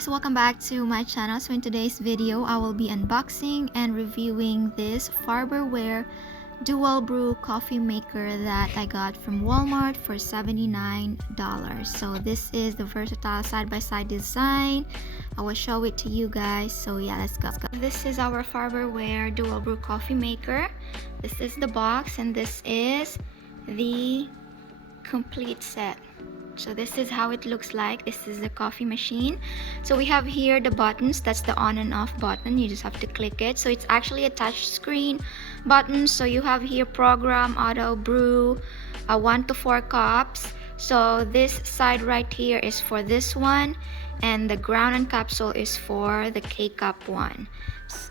guys, welcome back to my channel. So in today's video I will be unboxing and reviewing this FARBERWARE dual brew coffee maker that I got from Walmart for $79. So this is the versatile side-by-side design. I will show it to you guys. So yeah, let's go. This is our FARBERWARE dual brew coffee maker. This is the box and this is the complete set. So this is how it looks like. This is the coffee machine. So we have here the buttons. That's the on and off button. You just have to click it. So it's actually a touch screen button. So you have here program, auto, brew, 1 to 4 cups. So this side right here is for this one, and the ground and capsule is for the K-cup one.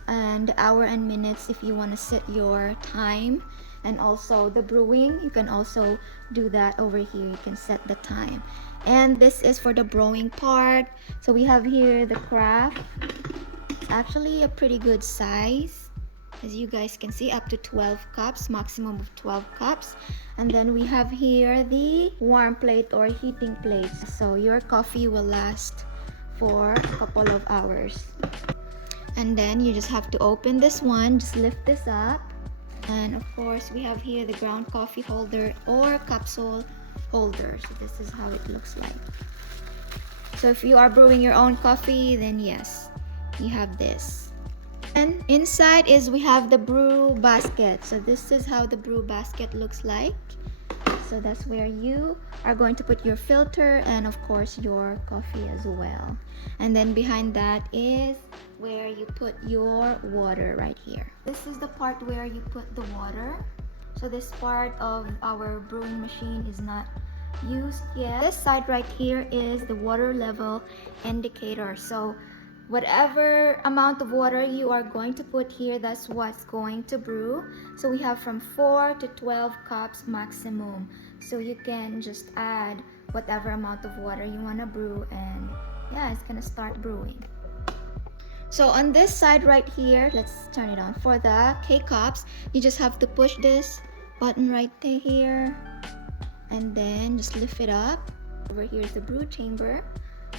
And hour and minutes if you want to set your time. And also the brewing, you can also do that over here. You can set the time. And this is for the brewing part. So we have here the carafe. It's actually a pretty good size, as you guys can see, up to 12 cups, maximum of 12 cups. And then we have here the warm plate or heating plate, so your coffee will last for a couple of hours. And then you just have to open this one, just lift this up. And of course we have here the ground coffee holder or capsule holder. So this is how it looks like. So if you are brewing your own coffee, then yes, you have this. And inside is we have the brew basket. So this is how the brew basket looks like. So that's where you are going to put your filter and of course your coffee as well. And then behind that is where you put your water right here. This is the part where you put the water. So this part of our brewing machine is not used yet. This side right here is the water level indicator. So whatever amount of water you are going to put here, that's what's going to brew. So we have from 4 to 12 cups maximum. So you can just add whatever amount of water you want to brew, and yeah, it's gonna start brewing. So on this side right here, let's turn it on. For the K-cups, you just have to push this button right here and then just lift it up. Over here is the brew chamber.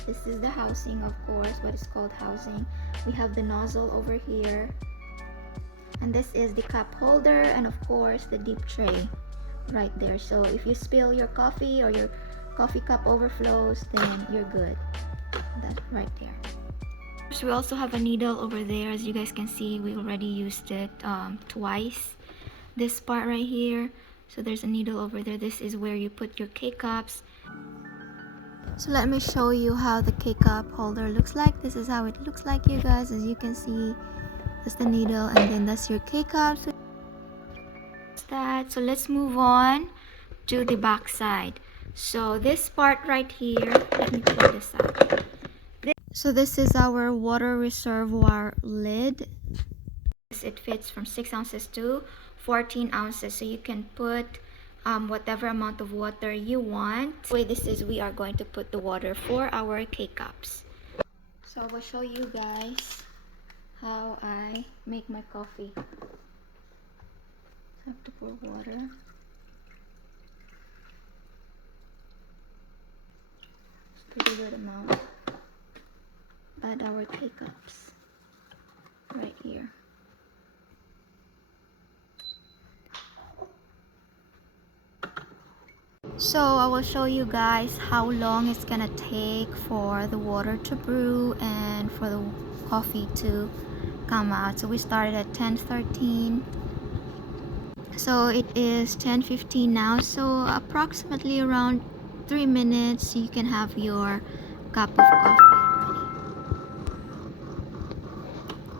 This is the housing, of course, what is called housing. We have the nozzle over here. And this is the cup holder and of course the deep tray right there. So if you spill your coffee or your coffee cup overflows, then you're good. That's right there. So we also have a needle over there. As you guys can see, we already used it twice. This part right here. So there's a needle over there. This is where you put your K-cups. So let me show you how the K-cup holder looks like. This is how it looks like, you guys. As you can see, that's the needle and then that's your K-cup. So so let's move on to the back side. So this part right here, let me pull this out. So this is our water reservoir lid. It fits from 6 ounces to 14 ounces. So you can put whatever amount of water you want. The way this is, we are going to put the water for our K-cups. So I will show you guys how I make my coffee. I have to pour water. It's a pretty good amount. Add our K-cups right here. So I will show you guys how long it's gonna take for the water to brew and for the coffee to come out. So we started at 10:13. So it is 10:15 now. So approximately around 3 minutes you can have your cup of coffee ready.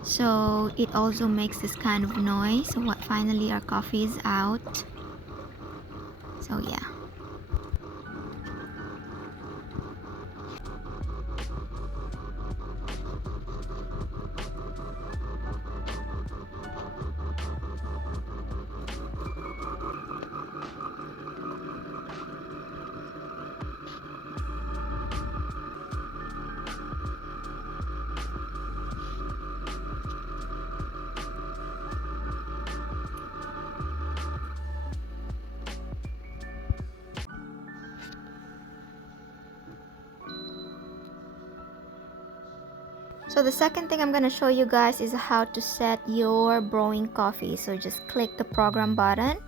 So it also makes this kind of noise. So what, finally our coffee is out. So yeah. So the second thing I'm going to show you guys is how to set your brewing coffee. So just click the program button,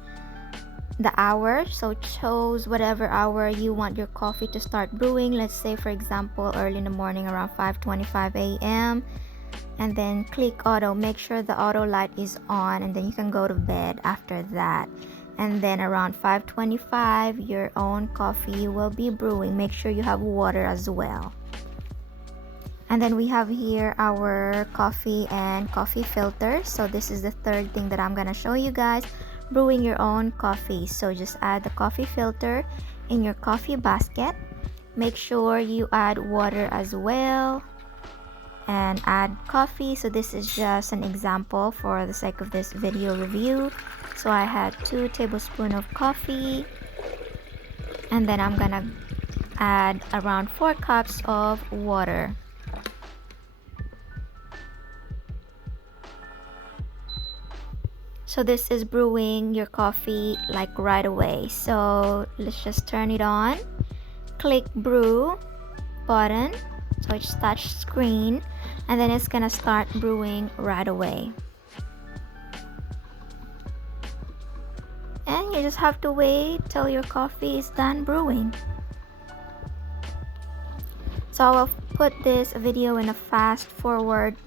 the hour, so choose whatever hour you want your coffee to start brewing. Let's say for example early in the morning around 5:25 a.m. and then click auto. Make sure the auto light is on, and then you can go to bed after that. And then around 5:25 your own coffee will be brewing. Make sure you have water as well. And then we have here our coffee and coffee filter. So this is the third thing that I'm gonna show you guys, brewing your own coffee. So just add the coffee filter in your coffee basket. Make sure you add water as well and add coffee. So this is just an example for the sake of this video review. So I had 2 tablespoons of coffee, and then I'm gonna add around 4 cups of water. So this is brewing your coffee like right away. So let's just turn it on. Click brew button, so it's touch screen, and then it's gonna start brewing right away. And you just have to wait till your coffee is done brewing. So I will put this video in a fast forward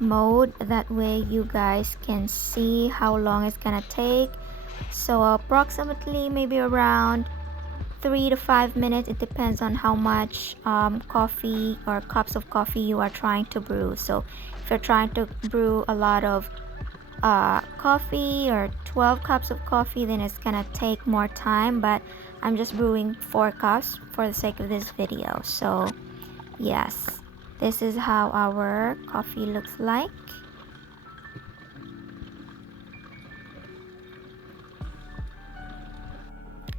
mode, that way you guys can see how long it's gonna take. So approximately maybe around 3 to 5 minutes. It depends on how much coffee or cups of coffee you are trying to brew. So if you're trying to brew a lot of coffee or 12 cups of coffee, then it's gonna take more time, but I'm just brewing 4 cups for the sake of this video. So yes, this is how our coffee looks like.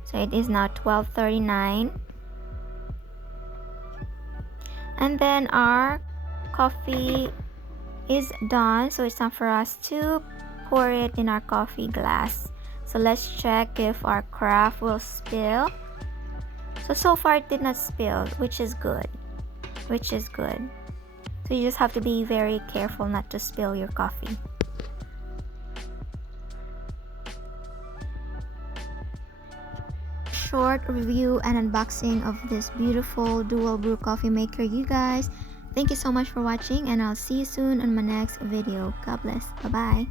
So it is now 12:39, and then our coffee is done. So it's time for us to pour it in our coffee glass. So let's check if our carafe will spill. So far it did not spill, which is good. So you just have to be very careful not to spill your coffee. Short review and unboxing of this beautiful dual brew coffee maker, you guys. Thank you so much for watching, and I'll see you soon on my next video. God bless. Bye bye.